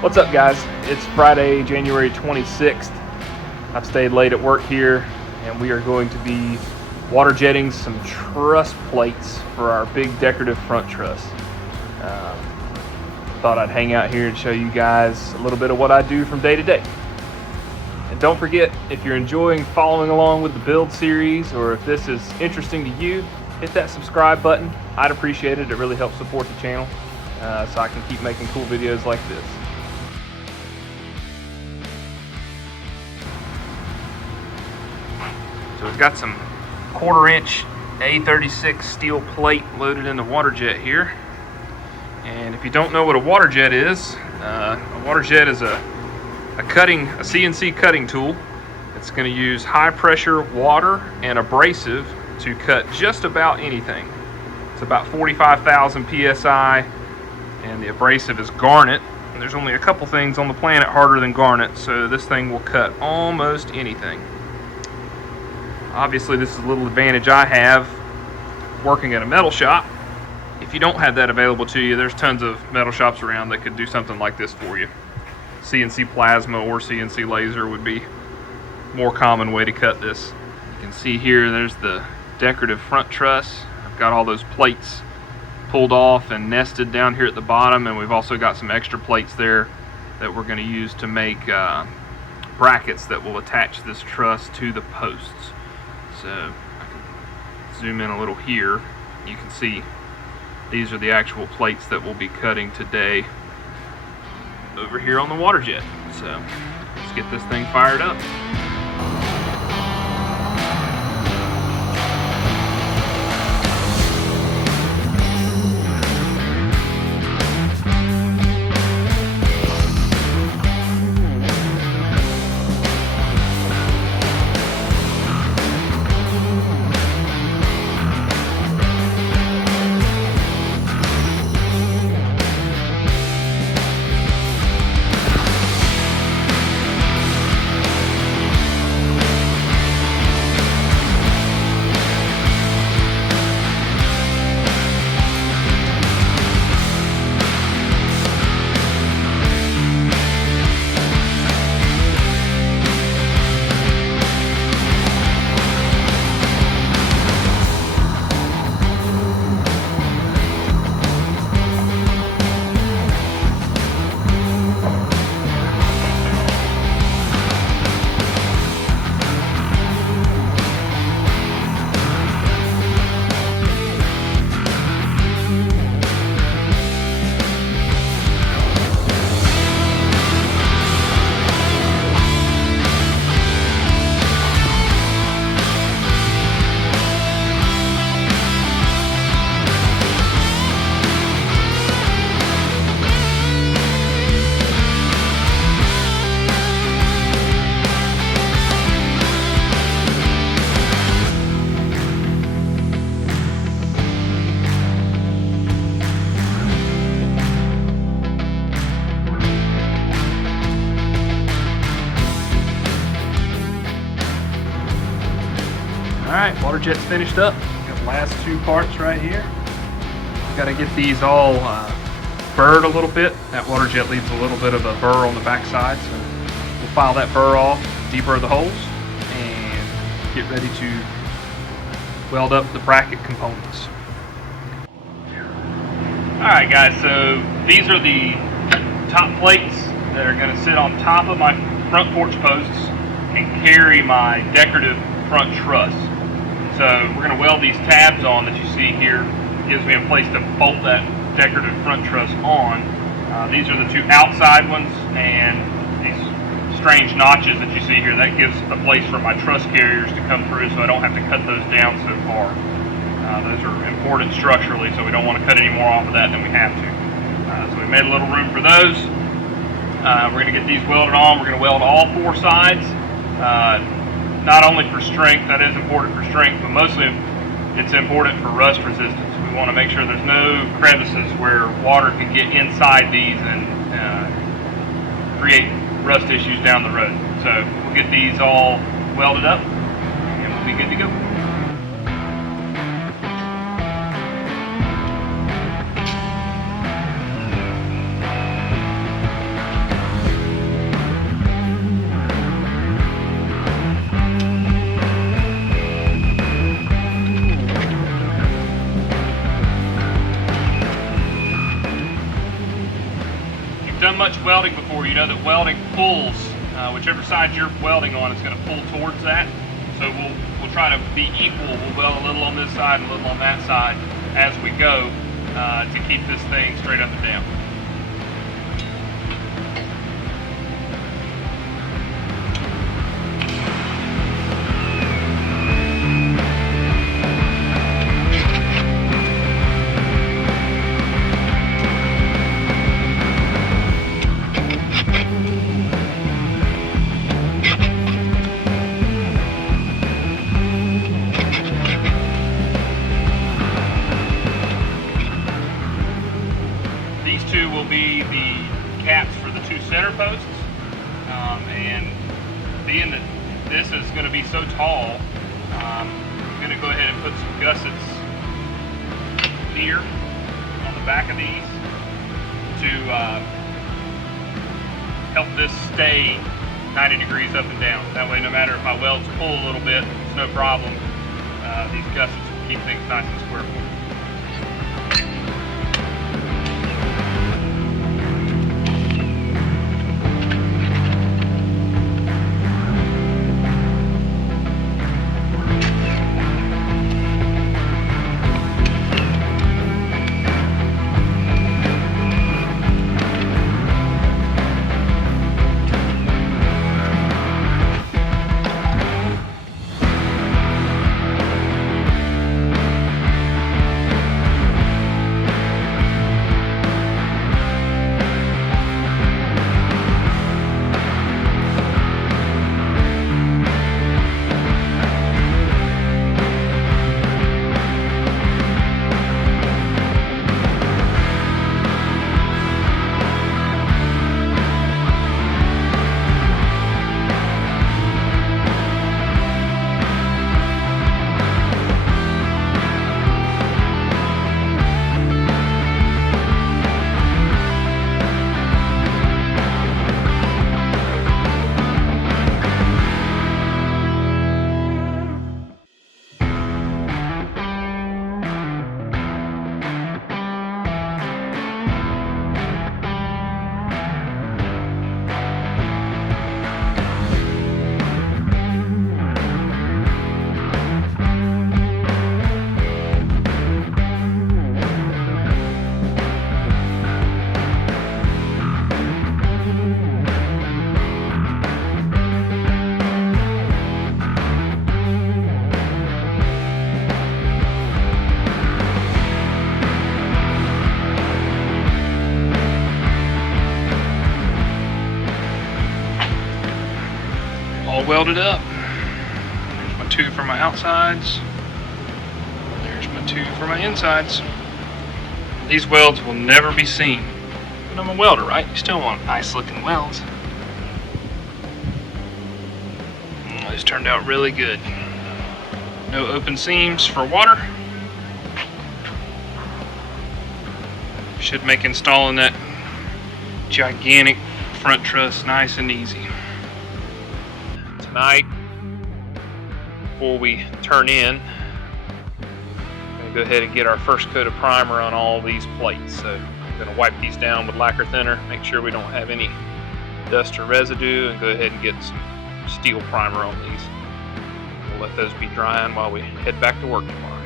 What's up, guys? It's Friday, January 26th. I've stayed late at work here, and we are going to be water jetting some truss plates for our big decorative front truss. Thought I'd hang out here and show you guys a little bit of what I do from day to day. And don't forget, if you're enjoying following along with the build series, or if this is interesting to you, hit that subscribe button. I'd appreciate it. It really helps support the channel, so I can keep making cool videos like this. So we've got some 1/4-inch A36 steel plate loaded in the water jet here. And if you don't know what a water jet is a CNC cutting tool. It's going to use high pressure water and abrasive to cut just about anything. It's about 45,000 psi, and the abrasive is garnet. And there's only a couple things on the planet harder than garnet, so this thing will cut almost anything. Obviously, this is a little advantage I have working at a metal shop. If you don't have that available to you, there's tons of metal shops around that could do something like this for you. CNC plasma or CNC laser would be a more common way to cut this. You can see here, there's the decorative front truss. I've got all those plates pulled off and nested down here at the bottom, and we've also got some extra plates there that we're going to use to make brackets that will attach this truss to the posts. So I can zoom in a little here. You can see these are the actual plates that we'll be cutting today over here on the water jet. So let's get this thing fired up. Alright, water jet's finished up. Got the last two parts right here. Got to get these all burred a little bit. That water jet leaves a little bit of a burr on the back side, so we'll file that burr off, deburr the holes, and get ready to weld up the bracket components. Alright guys, so these are the top plates that are going to sit on top of my front porch posts and carry my decorative front truss. So we're going to weld these tabs on that you see here. It gives me a place to bolt that decorative front truss on. These are the two outside ones, and these strange notches that you see here, that gives a place for my truss carriers to come through, so I don't have to cut those down so far. Those are important structurally, so we don't want to cut any more off of that than we have to. So we made a little room for those. We're going to get these welded on. We're going to weld all four sides. Not only for strength, that is important for strength, but mostly it's important for rust resistance. We want to make sure there's no crevices where water can get inside these and create rust issues down the road. So we'll get these all welded up and we'll be good to go. much welding before, you know that welding pulls, whichever side you're welding on, it's going to pull towards that. So we'll try to be equal. We'll weld a little on this side and a little on that side as we go to keep this thing straight up and down. Will be the caps for the 2 center posts, and being that this is going to be so tall, I'm going to go ahead and put some gussets here on the back of these to help this stay 90 degrees up and down. That way, no matter if my welds pull a little bit, it's no problem. These gussets will keep things nice and square for me. All welded up. There's my 2 for my outsides. There's my 2 for my insides. These welds will never be seen. But I'm a welder, right? You still want nice looking welds. These turned out really good. No open seams for water. Should make installing that gigantic front truss nice and easy. Tonight, before we turn in, I'm going to go ahead and get our first coat of primer on all these plates. So I'm going to wipe these down with lacquer thinner, make sure we don't have any dust or residue, and go ahead and get some steel primer on these. We'll let those be drying while we head back to work tomorrow.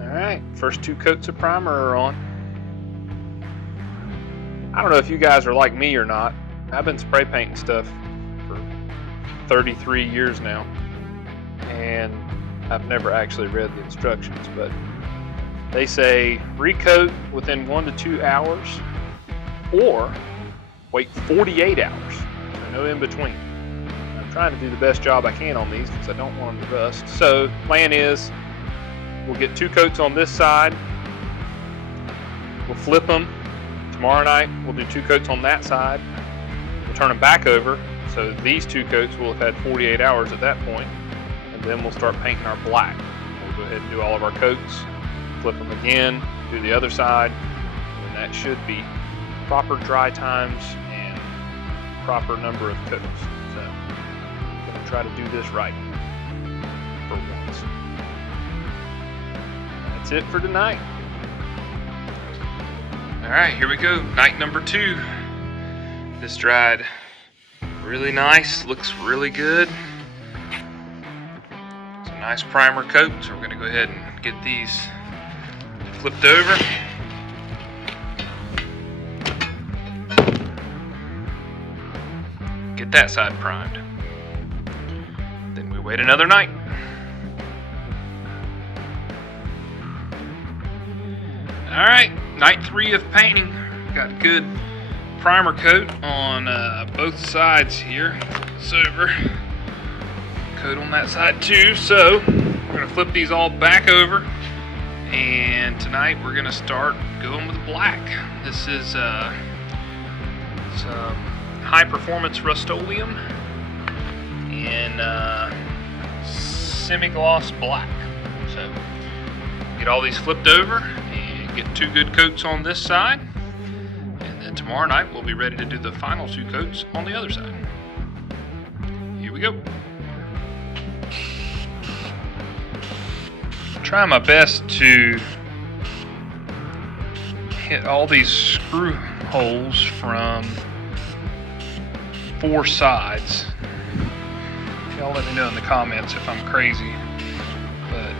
Alright, first 2 coats of primer are on. I don't know if you guys are like me or not. I've been spray painting stuff for 33 years now, and I've never actually read the instructions, but they say recoat within 1 to 2 hours or wait 48 hours, so no in between. I'm trying to do the best job I can on these because I don't want them to rust. So plan is we'll get 2 coats on this side, we'll flip them. Tomorrow night we'll do 2 coats on that side, we'll turn them back over, so these 2 coats will have had 48 hours at that point, and then we'll start painting our black. We'll go ahead and do all of our coats, flip them again, do the other side, and that should be proper dry times and proper number of coats. So I'm going to try to do this right for once. that's it for tonight. Alright, here we go. Night number 2. This dried really nice, looks really good. It's a nice primer coat, so we're going to go ahead and get these flipped over. Get that side primed. Then we wait another night. Alright, night 3 of painting. Got good primer coat on both sides here. It's over. Coat on that side too. So we're going to flip these all back over. And tonight we're going to start going with black. This is some high performance Rust-Oleum in semi-gloss black. So get all these flipped over and get 2 good coats on this side, and then tomorrow night we'll be ready to do the final 2 coats on the other side. Here we go. Try my best to hit all these screw holes from 4 sides. Y'all let me know in the comments if I'm crazy, but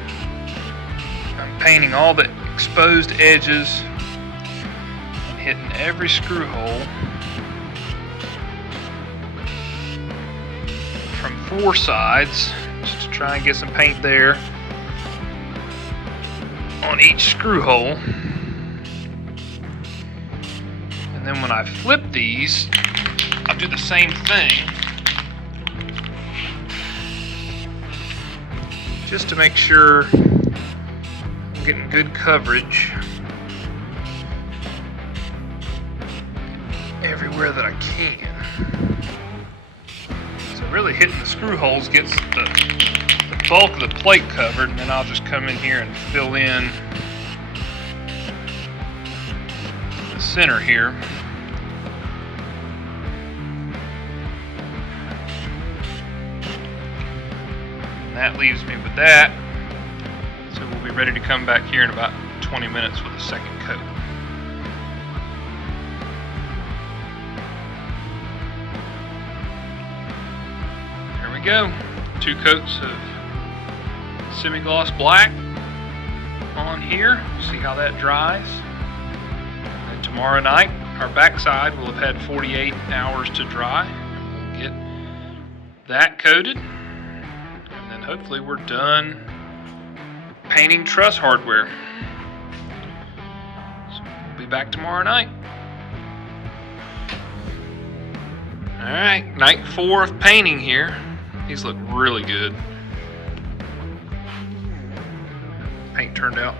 I'm painting all the exposed edges and hitting every screw hole from 4 sides just to try and get some paint there on each screw hole. And then when I flip these, I'll do the same thing just to make sure I'm getting good coverage everywhere that I can. So really hitting the screw holes gets the bulk of the plate covered, and then I'll just come in here and fill in the center here. That leaves me with that, so we'll be ready to come back here in about 20 minutes with a second coat. There we go, 2 coats of semi-gloss black on here. See how that dries. And tomorrow night our backside will have had 48 hours to dry. We'll get that coated. Hopefully we're done painting truss hardware. So we'll be back tomorrow night. Alright, night 4 of painting here. These look really good. Paint turned out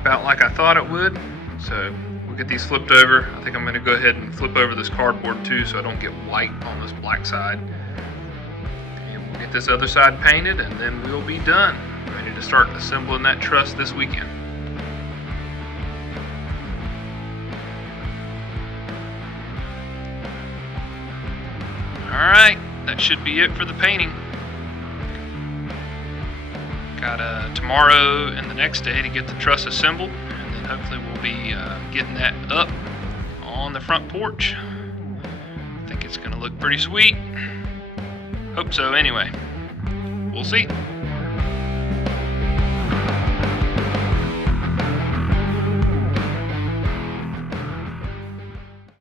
about like I thought it would. So we'll get these flipped over. I think I'm going to go ahead and flip over this cardboard too so I don't get white on this black side. Get this other side painted, and then we'll be done. Ready to start assembling that truss this weekend. Alright, that should be it for the painting. Got tomorrow and the next day to get the truss assembled, and then hopefully we'll be getting that up on the front porch. I think it's going to look pretty sweet. Hope so anyway. We'll see.